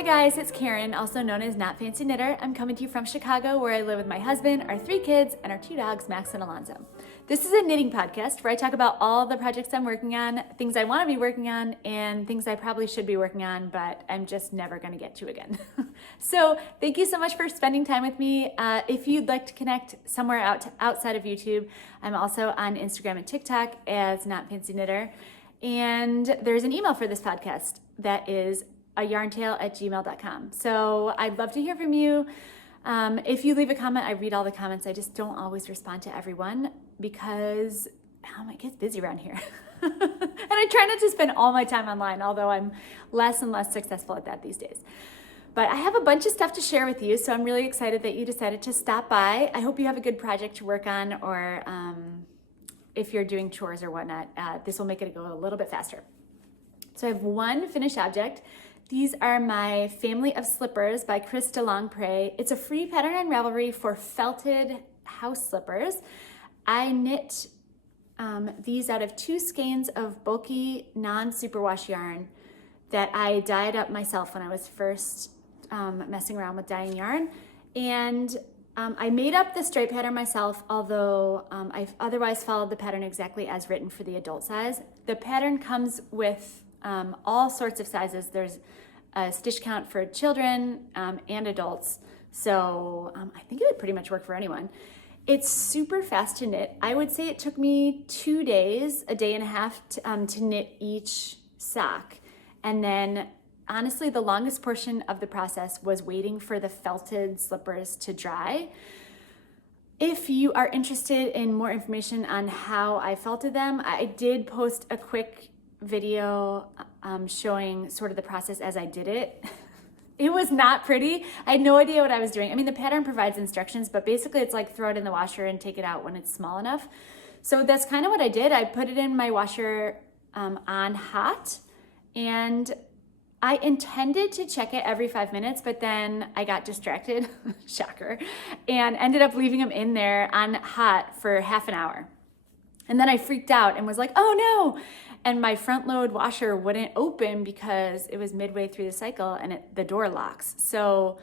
Hi guys, it's Karen, also known as Not Fancy Knitter. I'm coming to you from Chicago, where I live with my husband, our 3 kids, and our 2 dogs, Max and Alonzo. This is a knitting podcast where I talk about all the projects I'm working on, things I want to be working on, and things I probably should be working on, but I'm just never going to get to again. So thank you so much for spending time with me. If you'd like to connect somewhere outside of YouTube, I'm also on Instagram and TikTok as Not Fancy Knitter. And there's an email for this podcast that is ayarntale@gmail.com. So I'd love to hear from you. If you leave a comment, I read all the comments. I just don't always respond to everyone because it gets busy around here. And I try not to spend all my time online, although I'm less and less successful at that these days. But I have a bunch of stuff to share with you, so I'm really excited that you decided to stop by. I hope you have a good project to work on, or if you're doing chores or whatnot, this will make it go a little bit faster. So I have one finished object. These are my Family of Slippers by Krista Longpré. It's a free pattern on Ravelry for felted house slippers. I knit these out of 2 skeins of bulky non-superwash yarn that I dyed up myself when I was first messing around with dyeing yarn. And I made up the stripe pattern myself, although I've otherwise followed the pattern exactly as written for the adult size. The pattern comes with all sorts of sizes. There's a stitch count for children and adults, so I think it would pretty much work for anyone. It's super fast to knit. I would say it took me 2 days, a day and a half to knit each sock. And then honestly, the longest portion of the process was waiting for the felted slippers to dry. If you are interested in more information on how I felted them, I did post a quick video showing sort of the process as I did it. It was not pretty. I had no idea what I was doing. I mean, the pattern provides instructions, but basically it's like throw it in the washer and take it out when it's small enough. So that's kind of what I did. I put it in my washer on hot, and I intended to check it every 5 minutes, but then I got distracted, shocker, and ended up leaving them in there on hot for half an hour. And then I freaked out and was like, oh no. And my front load washer wouldn't open because it was midway through the cycle and the door locks. So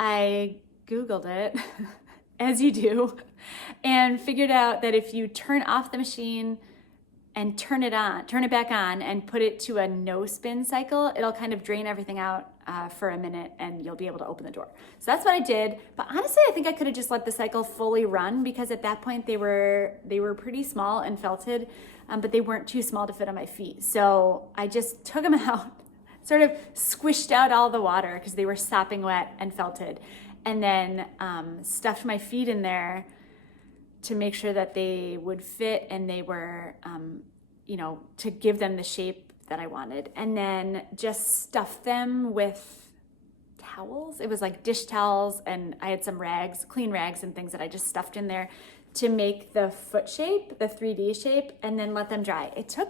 I Googled it, as you do, and figured out that if you turn off the machine and turn it back on and put it to a no spin cycle, it'll kind of drain everything out for a minute and you'll be able to open the door. So that's what I did. But honestly, I think I could have just let the cycle fully run, because at that point they were pretty small and felted, but they weren't too small to fit on my feet. So I just took them out, sort of squished out all the water because they were sopping wet and felted, and then stuffed my feet in there to make sure that they would fit and they were, to give them the shape that I wanted. And then just stuffed them with towels. It was like dish towels, and I had some rags, clean rags and things that I just stuffed in there to make the foot shape, the 3D shape, and then let them dry. It took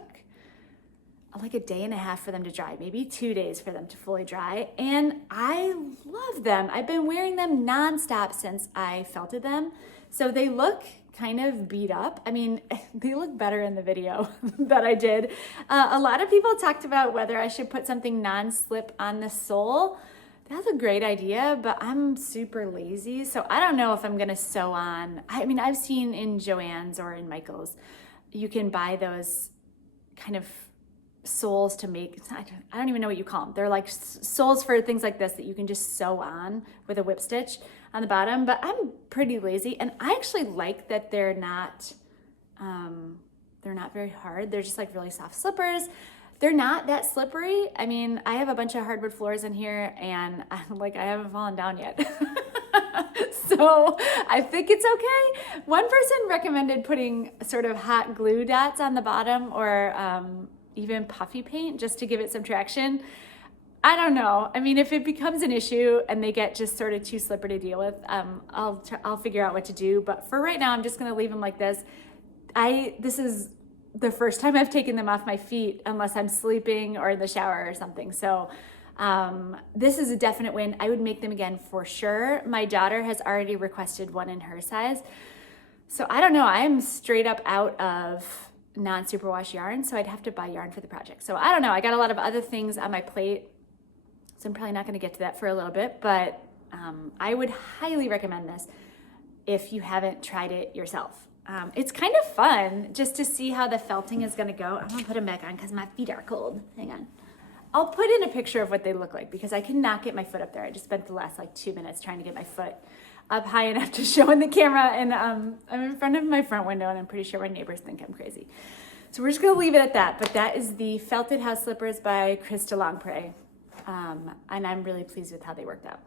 like a day and a half for them to dry, maybe 2 days for them to fully dry. And I love them. I've been wearing them nonstop since I felted them. So they look kind of beat up. I mean, they look better in the video that I did. A lot of people talked about whether I should put something non-slip on the sole. That's a great idea, but I'm super lazy, so I don't know if I'm gonna sew on. I mean, I've seen in Joann's or in Michael's, you can buy those kind of soles to make, I don't even know what you call them. They're like soles for things like this that you can just sew on with a whip stitch on the bottom, but I'm pretty lazy, and I actually like that they're not very hard. They're just like really soft slippers. They're not that slippery. I mean, I have a bunch of hardwood floors in here, and I haven't fallen down yet. So I think it's okay. One person recommended putting sort of hot glue dots on the bottom, or even puffy paint, just to give it some traction. I don't know. I mean, if it becomes an issue and they get just sort of too slippery to deal with, I'll figure out what to do. But for right now, I'm just gonna leave them like this. This is the first time I've taken them off my feet, unless I'm sleeping or in the shower or something. So this is a definite win. I would make them again for sure. My daughter has already requested one in her size. So I don't know. I'm straight up out of non-superwash yarn, so I'd have to buy yarn for the project. So I don't know. I got a lot of other things on my plate So I'm probably not going to get to that for a little bit, but I would highly recommend this if you haven't tried it yourself. It's kind of fun just to see how the felting is going to go. I'm going to put them back on because my feet are cold. Hang on. I'll put in a picture of what they look like because I cannot get my foot up there. I just spent the last like 2 minutes trying to get my foot up high enough to show in the camera, and I'm in front of my front window, and I'm pretty sure my neighbors think I'm crazy. So we're just gonna leave it at that, but that is the Felted House Slippers by Longpré, and I'm really pleased with how they worked out.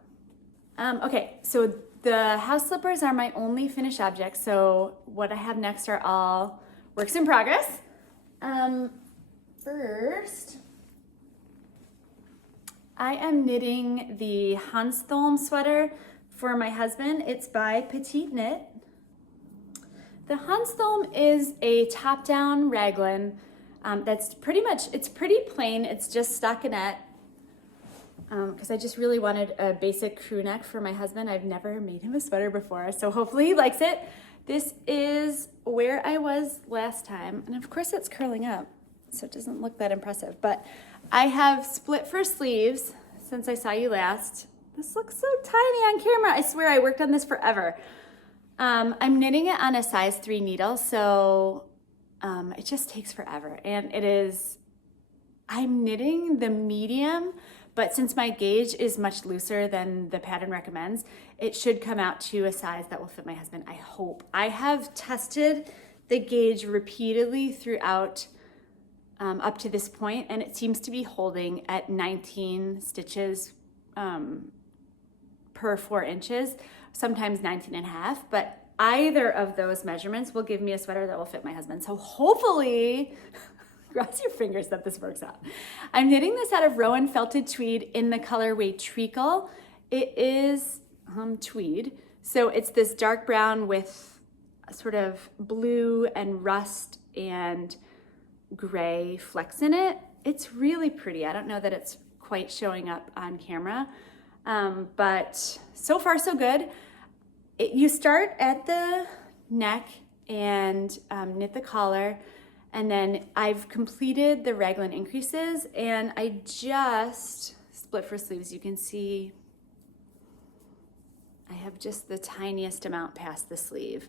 Okay, so the house slippers are my only finished objects, so what I have next are all works in progress. First, I am knitting the Hanstholm sweater for my husband. It's by PetiteKnit. The Hanstholm is a top-down raglan that's it's pretty plain. It's just stockinette because I just really wanted a basic crew neck for my husband. I've never made him a sweater before, so hopefully he likes it. This is where I was last time, and of course it's curling up, so it doesn't look that impressive, but I have split for sleeves since I saw you last. This looks so tiny on camera. I swear I worked on this forever. I'm knitting it on a size 3 needle, so it just takes forever. And I'm knitting the medium, but since my gauge is much looser than the pattern recommends, it should come out to a size that will fit my husband, I hope. I have tested the gauge repeatedly throughout up to this point, and it seems to be holding at 19 stitches per 4 inches, sometimes 19 and a half, but either of those measurements will give me a sweater that will fit my husband. So hopefully, cross your fingers that this works out. I'm knitting this out of Rowan Felted Tweed in the colorway Treacle. It is tweed, so it's this dark brown with a sort of blue and rust and gray flecks in it. It's really pretty. I don't know that it's quite showing up on camera, but so far so good. You start at the neck and knit the collar, and then I've completed the raglan increases, and I just split for sleeves. You can see I have just the tiniest amount past the sleeve.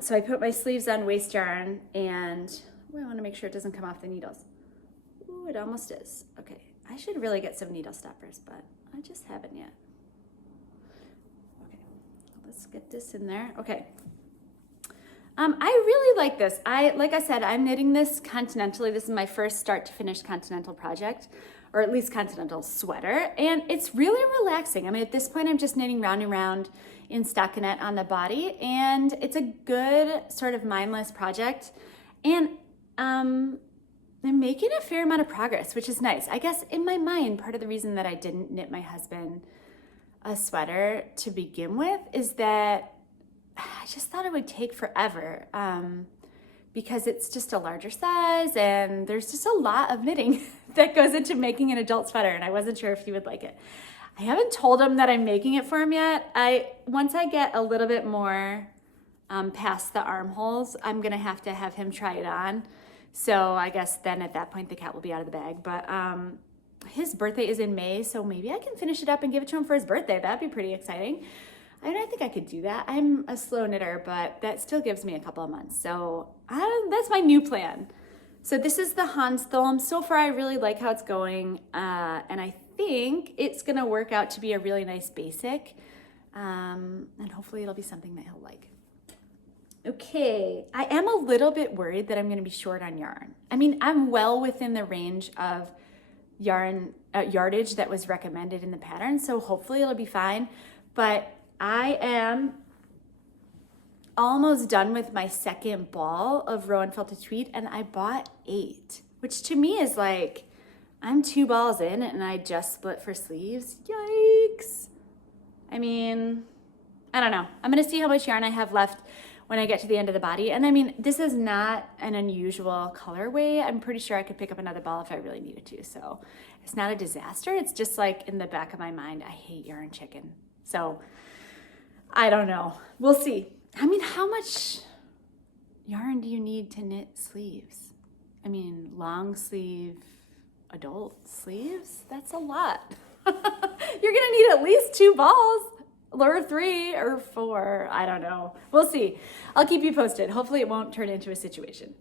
So I put my sleeves on waste yarn, and I want to make sure it doesn't come off the needles. Ooh, it almost is. Okay, I should really get some needle stoppers, but I just haven't yet. Okay, let's get this in there. Okay. I really like this. Like I said, I'm knitting this continentally. This is my first start to finish continental project, or at least continental sweater, and it's really relaxing. I mean, at this point, I'm just knitting round and round in stockinette on the body, and it's a good sort of mindless project, and I'm making a fair amount of progress, which is nice. I guess in my mind, part of the reason that I didn't knit my husband a sweater to begin with is that I just thought it would take forever because it's just a larger size and there's just a lot of knitting that goes into making an adult sweater, and I wasn't sure if he would like it. I haven't told him that I'm making it for him yet. Once I get a little bit more past the armholes, I'm gonna have to have him try it on. So I guess then at that point the cat will be out of the bag. But his birthday is in May, so maybe I can finish it up and give it to him for his birthday. That'd be pretty exciting. And I think I could do that. I'm a slow knitter, but that still gives me a couple of months. So that's my new plan. So this is the Hanstholm. So far, I really like how it's going. And I think it's gonna work out to be a really nice basic. And hopefully it'll be something that he'll like. Okay, I am a little bit worried that I'm gonna be short on yarn. I mean, I'm well within the range of yarn yardage that was recommended in the pattern, so hopefully it'll be fine. But I am almost done with my second ball of Rowan Felted Tweed, and I bought 8, which to me is like, I'm 2 balls in and I just split for sleeves. Yikes. I mean, I don't know. I'm gonna see how much yarn I have left when I get to the end of the body. And I mean, this is not an unusual colorway. I'm pretty sure I could pick up another ball if I really needed to. So it's not a disaster. It's just like in the back of my mind, I hate yarn chicken. So I don't know. We'll see. I mean, how much yarn do you need to knit sleeves? I mean, long sleeve adult sleeves? That's a lot. You're gonna need at least 2 balls, or 3 or 4, I don't know. We'll see. I'll keep you posted. Hopefully it won't turn into a situation.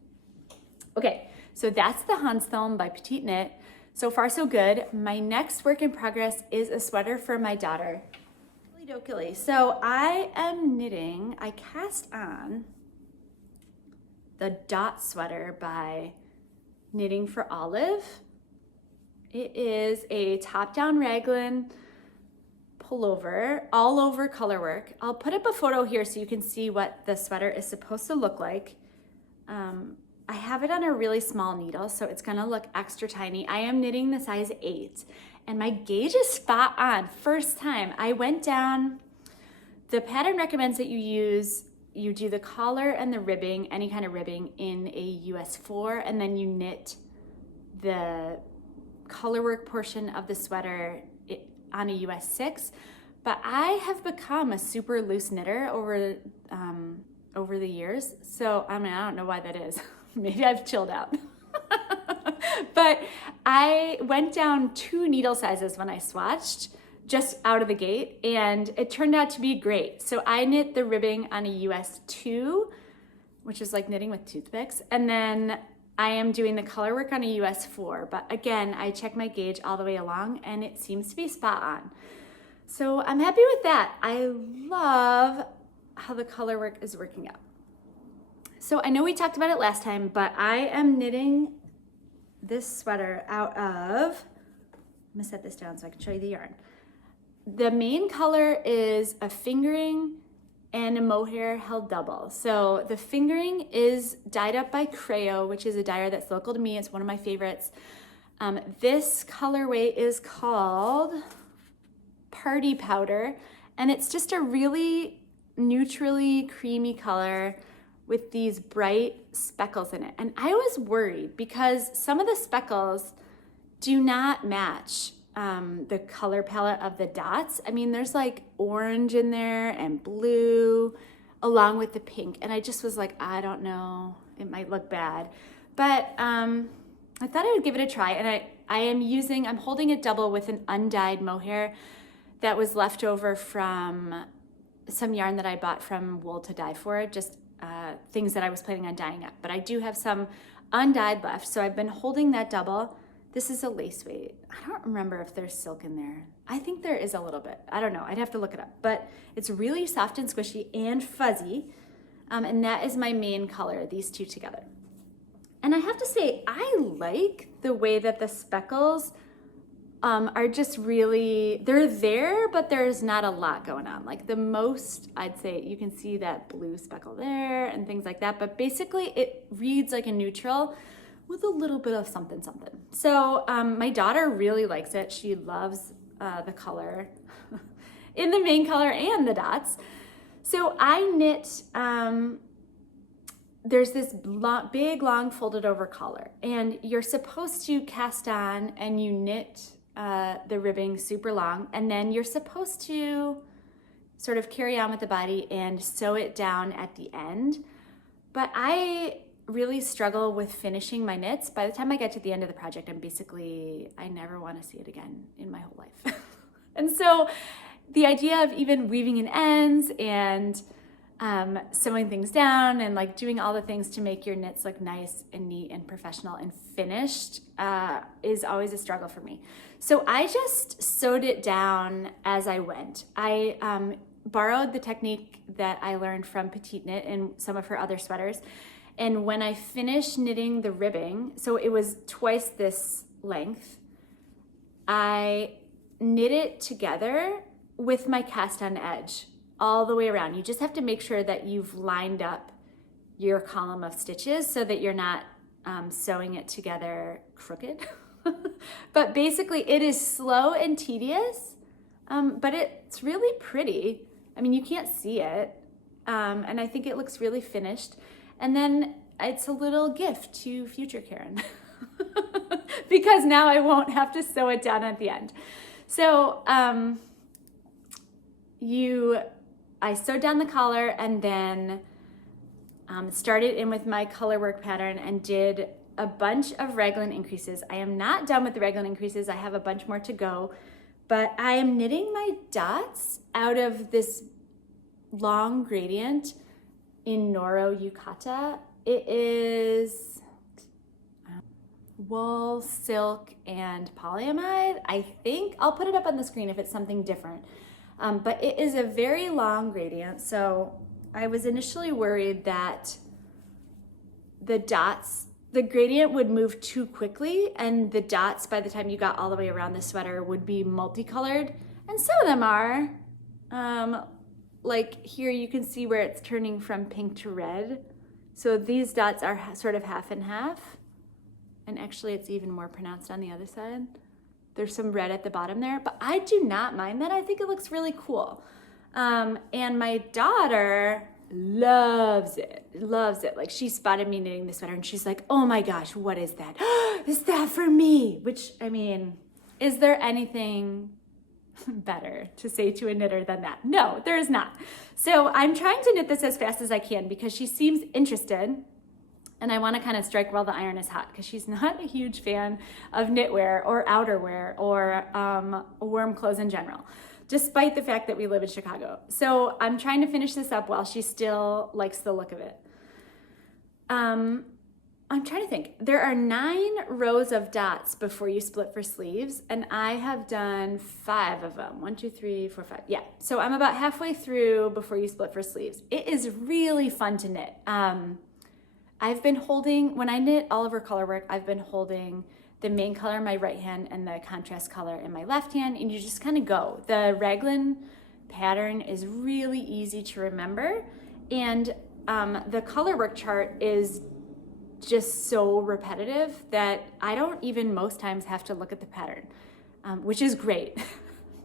Okay, so that's the Hanstholm by PetiteKnit. So far so good. My next work in progress is a sweater for my daughter. So I am knitting, I cast on the Dot sweater by Knitting for Olive. It is a top-down raglan pullover, all over color work. I'll put up a photo here so you can see what the sweater is supposed to look like. I have it on a really small needle, so it's gonna look extra tiny. I am knitting the size 8, and my gauge is spot on. First time. I went down, the pattern recommends that you do the collar and the ribbing, any kind of ribbing, in a US 4, and then you knit the color work portion of the sweater on a US 6. But I have become a super loose knitter over the years. So, I mean, I don't know why that is. Maybe I've chilled out. But I went down 2 needle sizes when I swatched, just out of the gate, and it turned out to be great. So I knit the ribbing on a US 2, which is like knitting with toothpicks, and then I am doing the color work on a US 4, but again, I check my gauge all the way along and it seems to be spot on. So I'm happy with that. I love how the color work is working out. So I know we talked about it last time, but I am knitting this sweater out of, I'm gonna set this down so I can show you the yarn. The main color is a fingering and a mohair held double. So the fingering is dyed up by Creo, which is a dyer that's local to me. It's one of my favorites. This colorway is called Party Powder, and it's just a really neutrally creamy color with these bright speckles in it. And I was worried because some of the speckles do not match the color palette of the dots. I mean, there's like orange in there and blue along with the pink. And I just was like, I don't know, it might look bad. But I thought I would give it a try. And I'm holding it double with an undyed mohair that was left over from some yarn that I bought from Wool to Dye For, just things that I was planning on dyeing up. But I do have some undyed left, so I've been holding that double. This is a lace weight. I don't remember if there's silk in there. I think there is a little bit. I don't know, I'd have to look it up. But it's really soft and squishy and fuzzy. And that is my main color, these two together. And I have to say, I like the way that the speckles are just really, they're there, but there's not a lot going on. Like the most, I'd say, you can see that blue speckle there and things like that. But basically it reads like a neutral with a little bit of something. So my daughter really likes it. She loves the color in the main color and the dots. So I knit, there's this big, long folded over collar, and you're supposed to cast on and you knit the ribbing super long, and then you're supposed to sort of carry on with the body and sew it down at the end. But I really struggle with finishing my knits. By the time I get to the end of the project, I never want to see it again in my whole life. And so the idea of even weaving in ends and sewing things down and like doing all the things to make your knits look nice and neat and professional and finished is always a struggle for me. So I just sewed it down as I went. I borrowed the technique that I learned from PetiteKnit in some of her other sweaters. And when I finished knitting the ribbing, so it was twice this length, I knit it together with my cast on edge all the way around. You just have to make sure that you've lined up your column of stitches so that you're not sewing it together crooked. But basically it is slow and tedious, but it's really pretty. I mean, you can't see it, and I think it looks really finished. And then it's a little gift to future Karen because now I won't have to sew it down at the end. So I sewed down the collar and then started in with my color work pattern and did a bunch of raglan increases. I am not done with the raglan increases. I have a bunch more to go, but I am knitting my dots out of this long gradient in Noro Yukata. It is wool, silk, and polyamide. I think I'll put it up on the screen if it's something different. But it is a very long gradient, so I was initially worried that the gradient would move too quickly, and the dots, by the time you got all the way around the sweater, would be multicolored, and some of them are. Like here you can see where it's turning from pink to red. So these dots are sort of half and half, and actually it's even more pronounced on the other side. There's some red at the bottom there, but I do not mind that. I think it looks really cool. And my daughter loves it. Like she spotted me knitting the sweater and she's like, oh my gosh, what is that? Is that for me? Which, I mean, is there anything better to say to a knitter than that? No, there is not. So I'm trying to knit this as fast as I can because she seems interested. And I want to kind of strike while the iron is hot because she's not a huge fan of knitwear or outerwear or warm clothes in general, despite the fact that we live in Chicago. So I'm trying to finish this up while she still likes the look of it. I'm trying to think. There are 9 rows of dots before you split for sleeves, and I have done 5 of them. 1, 2, 3, 4, 5. Yeah. So I'm about halfway through before you split for sleeves. It is really fun to knit. I've been holding, when I knit all of her color work, I've been holding the main color in my right hand and the contrast color in my left hand, and you just kind of go. The raglan pattern is really easy to remember, and the color work chart is just so repetitive that I don't even most times have to look at the pattern, which is great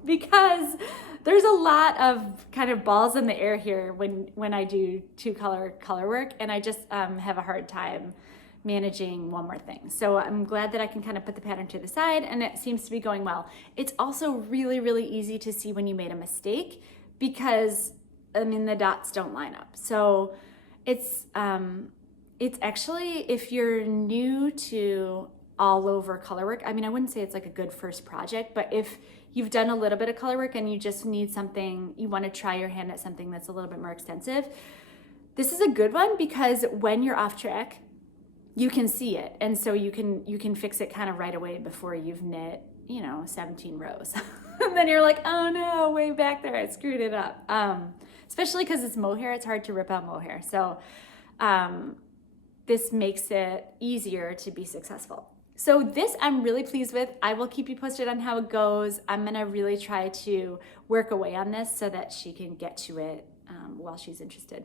because there's a lot of kind of balls in the air here when I do 2-color color work, and I just have a hard time managing one more thing. So I'm glad that I can kind of put the pattern to the side, and it seems to be going well. It's also really, really easy to see when you made a mistake because, I mean, the dots don't line up. So it's actually, if you're new to all over color work, I mean, I wouldn't say it's like a good first project, but if you've done a little bit of color work and you just need something, you want to try your hand at something that's a little bit more extensive, this is a good one because when you're off track, you can see it. And so you can fix it kind of right away before you've knit, 17 rows. And then you're like, oh no, way back there, I screwed it up. Especially because it's mohair, it's hard to rip out mohair. So this makes it easier to be successful. So this I'm really pleased with. I will keep you posted on how it goes. I'm gonna really try to work away on this so that she can get to it while she's interested.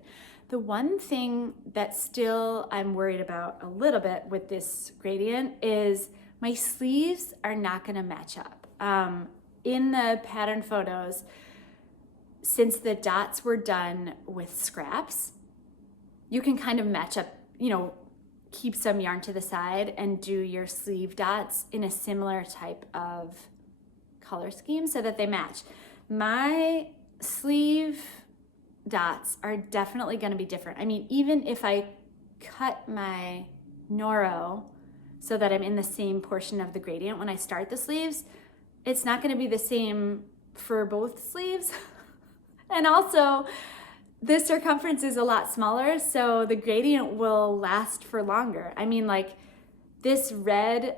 The one thing that still I'm worried about a little bit with this gradient is my sleeves are not gonna match up. In the pattern photos, since the dots were done with scraps, you can kind of match up, keep some yarn to the side and do your sleeve dots in a similar type of color scheme so that they match. My sleeve dots are definitely going to be different. I mean, even if I cut my Noro so that I'm in the same portion of the gradient when I start the sleeves, it's not going to be the same for both sleeves. And also, the circumference is a lot smaller, so the gradient will last for longer. I mean, like, this red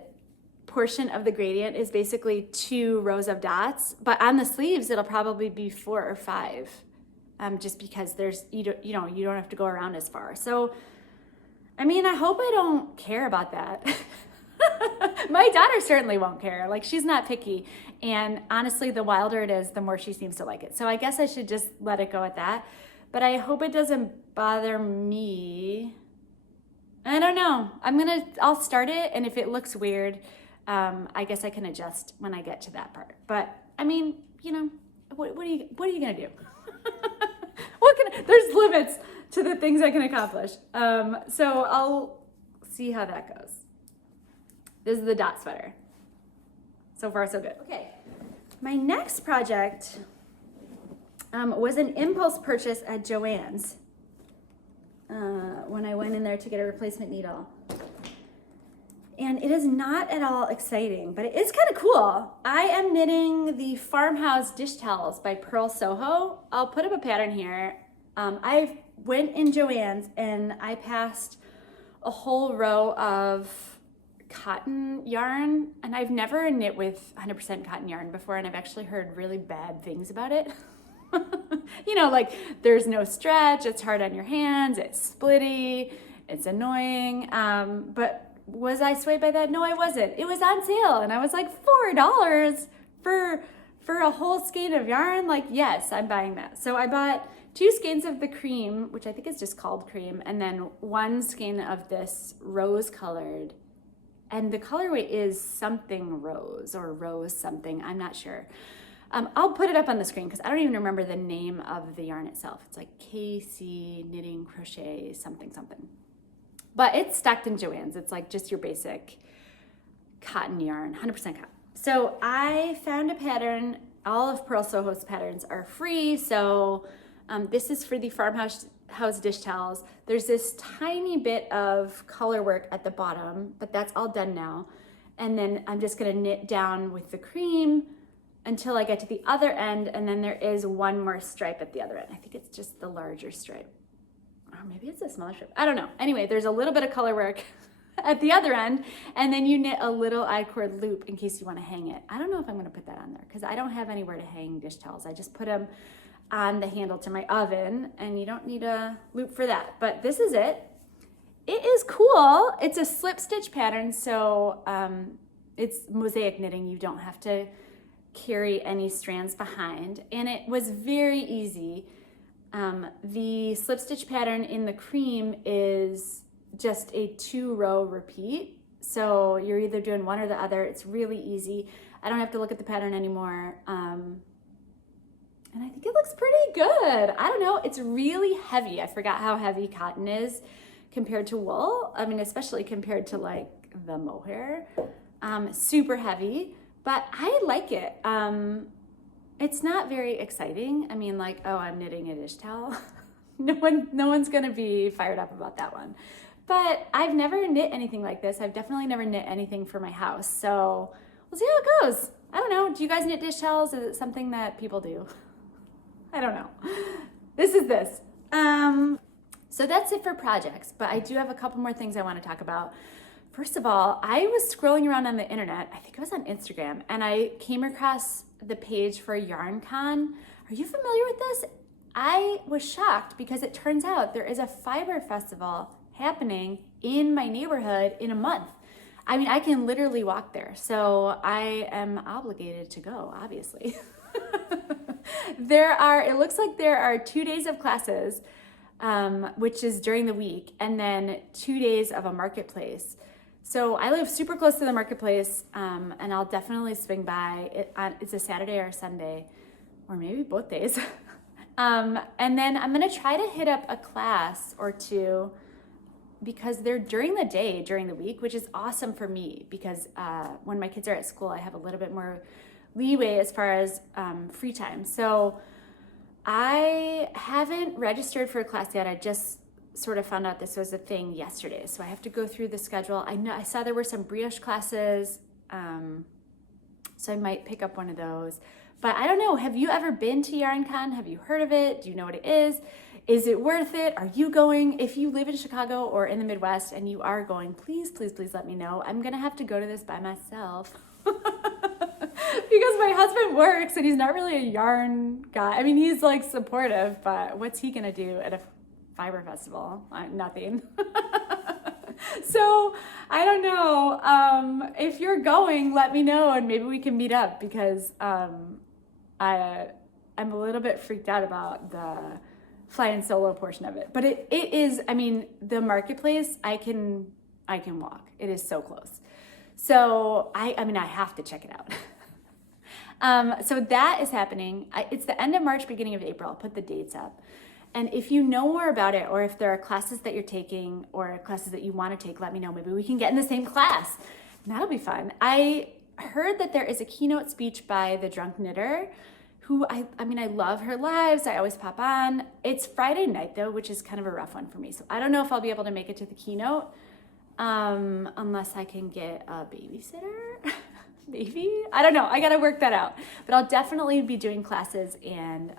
portion of the gradient is basically 2 rows of dots, but on the sleeves, it'll probably be 4 or 5, just because you don't have to go around as far. So, I mean, I hope I don't care about that. My daughter certainly won't care. Like, she's not picky, and honestly, the wilder it is, the more she seems to like it. So I guess I should just let it go at that. But I hope it doesn't bother me. I don't know. I'll start it, and if it looks weird, I guess I can adjust when I get to that part. But I mean, what are you gonna do? There's limits to the things I can accomplish. So I'll see how that goes. This is the dot sweater. So far, so good. Okay, my next project was an impulse purchase at Joann's when I went in there to get a replacement needle. And it is not at all exciting, but it is kind of cool. I am knitting the Farmhouse Dishtowels by Purl Soho. I'll put up a pattern here. I went in Joann's and I passed a whole row of cotton yarn, and I've never knit with 100% cotton yarn before, and I've actually heard really bad things about it. You know, like there's no stretch, it's hard on your hands, it's splitty, it's annoying, but was I swayed by that? No, I wasn't. It was on sale and I was like, $4 for a whole skein of yarn. Like, yes, I'm buying that. So I bought 2 skeins of the cream, which I think is just called cream, and then 1 skein of this rose colored. And the colorway is something rose or rose something, I'm not sure. I'll put it up on the screen because I don't even remember the name of the yarn itself. It's like KC Knitting Crochet something something. But it's stacked in Joann's. It's like just your basic cotton yarn, 100% cotton. So I found a pattern. All of Purl Soho's patterns are free. So this is for the Farmhouse Dishtowels. There's this tiny bit of color work at the bottom, but that's all done now. And then I'm just gonna knit down with the cream until I get to the other end, and then there is 1 more stripe at the other end. I think it's just the larger stripe. Or maybe it's a smaller strip. I don't know. Anyway, there's a little bit of color work at the other end, and then you knit a little I-cord loop in case you want to hang it. I don't know if I'm going to put that on there because I don't have anywhere to hang dish towels. I just put them on the handle to my oven, and you don't need a loop for that. But this is it. It is cool. It's a slip stitch pattern, so it's mosaic knitting. You don't have to carry any strands behind, and it was very easy. The slip stitch pattern in the cream is just a 2-row repeat. So you're either doing one or the other. It's really easy. I don't have to look at the pattern anymore. And I think it looks pretty good. I don't know. It's really heavy. I forgot how heavy cotton is compared to wool. I mean, especially compared to like the mohair. Super heavy, but I like it. It's not very exciting. I mean, like, oh, I'm knitting a dish towel. No one's gonna be fired up about that one. But I've never knit anything like this. I've definitely never knit anything for my house. So we'll see how it goes. I don't know. Do you guys knit dish towels? Is it something that people do? I don't know. This is this. So that's it for projects, but I do have a couple more things I want to talk about. First of all, I was scrolling around on the internet, I think it was on Instagram, and I came across the page for YarnCon. Are you familiar with this? I was shocked because it turns out there is a fiber festival happening in my neighborhood in a month. I mean, I can literally walk there, so I am obligated to go, obviously. It looks like there are 2 days of classes, which is during the week, and then 2 days of a marketplace. So I live super close to the marketplace, and I'll definitely swing by. It's a Saturday or a Sunday, or maybe both days. And then I'm gonna try to hit up a class or 2 because they're during the day, during the week, which is awesome for me because when my kids are at school, I have a little bit more leeway as far as free time. So I haven't registered for a class yet. I just sort of found out this was a thing yesterday, so I have to go through the schedule. I saw there were some brioche classes, so I might pick up one of those. But I don't know, have you ever been to YarnCon? Have you heard of it? Do you know what it is? Is it worth it? Are you going? If you live in Chicago or in the Midwest and you are going, please, please, please let me know. I'm gonna have to go to this by myself. Because my husband works and he's not really a yarn guy. I mean, he's like supportive, but what's he gonna do at a fiber festival? Nothing. So I don't know. If you're going, let me know and maybe we can meet up because I'm a little bit freaked out about the flying solo portion of it. But it is, I mean, the marketplace, I can walk. It is so close. So I mean, I have to check it out. So that is happening. It's the end of March, beginning of April. I'll put the dates up. And if you know more about it, or if there are classes that you're taking or classes that you want to take, let me know. Maybe we can get in the same class. That'll be fun. I heard that there is a keynote speech by the Drunk Knitter, who I mean, I love her lives. I always pop on. It's Friday night though, which is kind of a rough one for me. So I don't know if I'll be able to make it to the keynote. unless I can get a babysitter. Maybe, I don't know. I got to work that out, but I'll definitely be doing classes and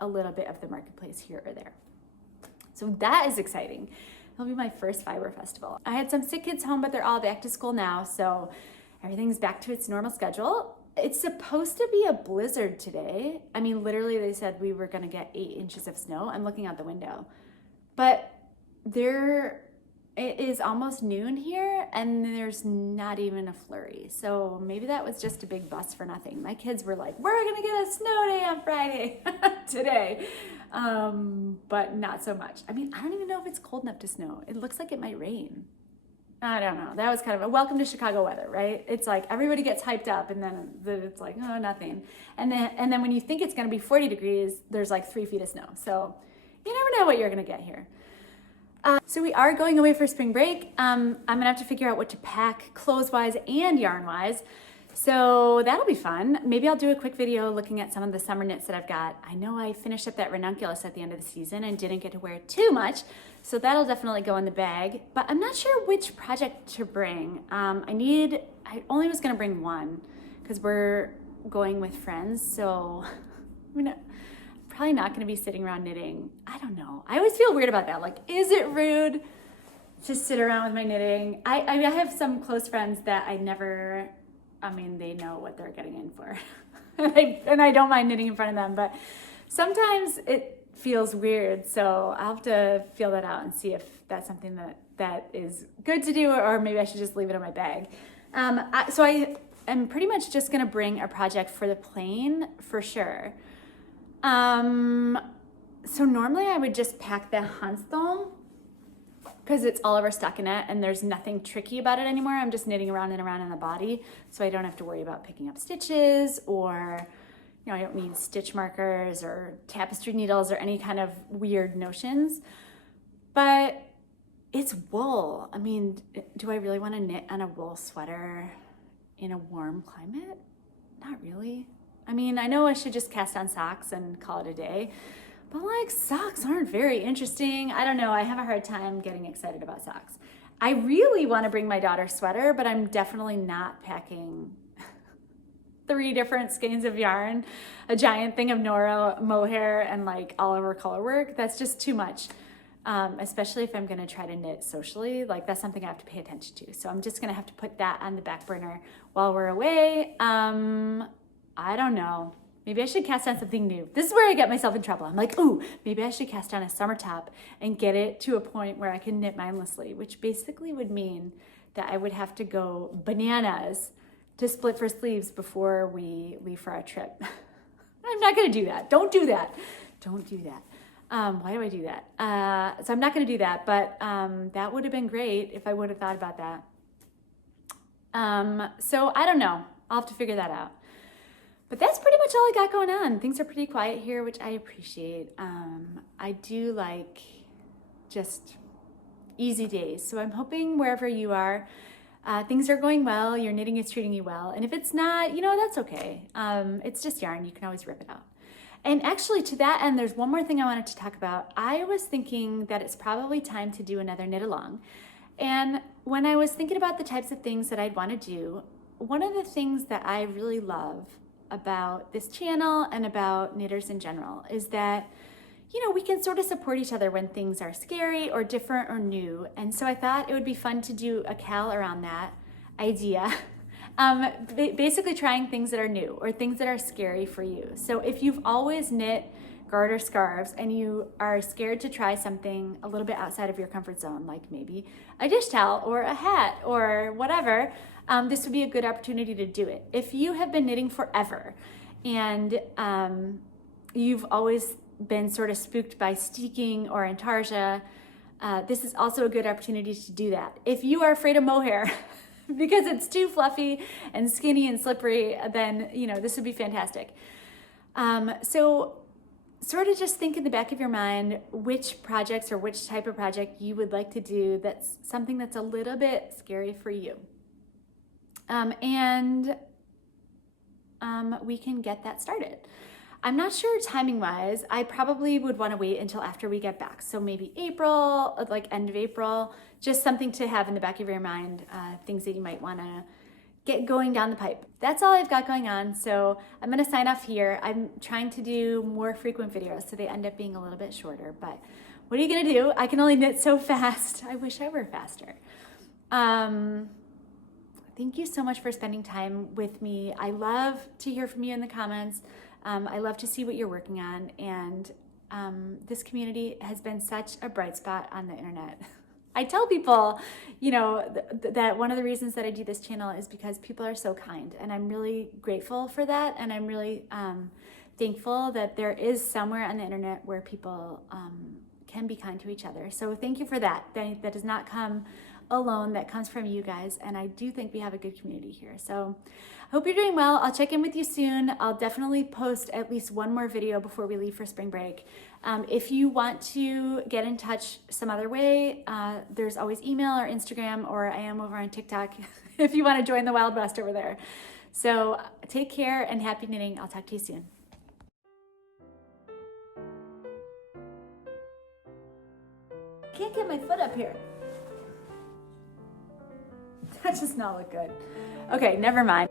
a little bit of the marketplace here or there. So that is exciting. It'll be my first fiber festival. I had some sick kids home, but they're all back to school now. So everything's back to its normal schedule. It's supposed to be a blizzard today. I mean, literally they said we were going to get 8 inches of snow. I'm looking out the window, but it is almost noon here and there's not even a flurry. So maybe that was just a big bus for nothing. My kids were like, we're gonna get a snow day on Friday today. But not so much. I mean, I don't even know if it's cold enough to snow. It looks like it might rain. I don't know. That was kind of a welcome to Chicago weather, right? It's like everybody gets hyped up and then it's like, oh, nothing. And then when you think it's gonna be 40 degrees, there's like 3 feet of snow. So you never know what you're gonna get here. So we are going away for spring break. I'm gonna have to figure out what to pack clothes-wise and yarn-wise. So that'll be fun. Maybe I'll do a quick video looking at some of the summer knits that I've got. I know I finished up that ranunculus at the end of the season and didn't get to wear too much, so that'll definitely go in the bag. But I'm not sure which project to bring. I only was gonna bring one because we're going with friends, so I'm probably not going to be sitting around knitting. I don't know. I always feel weird about that. Like, is it rude to sit around with my knitting? I have some close friends that they know what they're getting in for. and I don't mind knitting in front of them, but sometimes it feels weird. So I'll have to feel that out and see if that's something that is good to do, or maybe I should just leave it in my bag. So I am pretty much just going to bring a project for the plane for sure. So normally I would just pack the Hanstholm because it's all over stockinette and there's nothing tricky about it anymore. I'm just knitting around and around in the body, so I don't have to worry about picking up stitches, or I don't need stitch markers or tapestry needles or any kind of weird notions. But it's wool. I mean, do I really want to knit on a wool sweater in a warm climate? Not really. I mean, I know I should just cast on socks and call it a day, but like, socks aren't very interesting. I don't know. I have a hard time getting excited about socks. I really want to bring my daughter's sweater, but I'm definitely not packing 3 different skeins of yarn, a giant thing of Nora mohair, and like all over color work. That's just too much. Especially if I'm going to try to knit socially. Like, that's something I have to pay attention to. So I'm just going to have to put that on the back burner while we're away. I don't know. Maybe I should cast on something new. This is where I get myself in trouble. I'm like, ooh, maybe I should cast on a summer top and get it to a point where I can knit mindlessly, which basically would mean that I would have to go bananas to split for sleeves before we leave for our trip. I'm not going to do that. Don't do that. Don't do that. Why do I do that? So I'm not going to do that, but that would have been great if I would have thought about that. So I don't know. I'll have to figure that out. But that's pretty much all I got going on. Things are pretty quiet here, which I appreciate. I do like just easy days. So I'm hoping wherever you are, things are going well, your knitting is treating you well. And if it's not, that's okay. It's just yarn. You can always rip it out. And actually, to that end, there's one more thing I wanted to talk about. I was thinking that it's probably time to do another knit along. And when I was thinking about the types of things that I'd want to do, one of the things that I really love about this channel and about knitters in general is that, we can sort of support each other when things are scary or different or new. And so I thought it would be fun to do a cal around that idea. Basically trying things that are new or things that are scary for you. So if you've always knit garter scarves and you are scared to try something a little bit outside of your comfort zone, like maybe a dish towel or a hat or whatever, this would be a good opportunity to do it. If you have been knitting forever and you've always been sort of spooked by steeking or intarsia, this is also a good opportunity to do that. If you are afraid of mohair because it's too fluffy and skinny and slippery, then this would be fantastic. So sort of just think in the back of your mind which projects or which type of project you would like to do that's something that's a little bit scary for you. And we can get that started. I'm not sure timing wise. I probably would want to wait until after we get back. So maybe April, like end of April, just something to have in the back of your mind, things that you might want to get going down the pipe. That's all I've got going on. So I'm going to sign off here. I'm trying to do more frequent videos, so they end up being a little bit shorter, but what are you going to do? I can only knit so fast. I wish I were faster. Thank you so much for spending time with me. I love to hear from you in the comments. I love to see what you're working on, and this community has been such a bright spot on the internet. I tell people, you know, that one of the reasons that I do this channel is because people are so kind, and I'm really grateful for that, and I'm really thankful that there is somewhere on the internet where people can be kind to each other. So thank you for that. That does not come alone, that comes from you guys, and I do think we have a good community here. So I hope you're doing well. I'll check in with you soon. I'll definitely post at least one more video before we leave for spring break. If you want to get in touch some other way, there's always email or Instagram, or I am over on TikTok if you want to join the Wild West over there. So take care and happy knitting. I'll talk to you soon. Can't get my foot up here. That does not look good. Okay, never mind.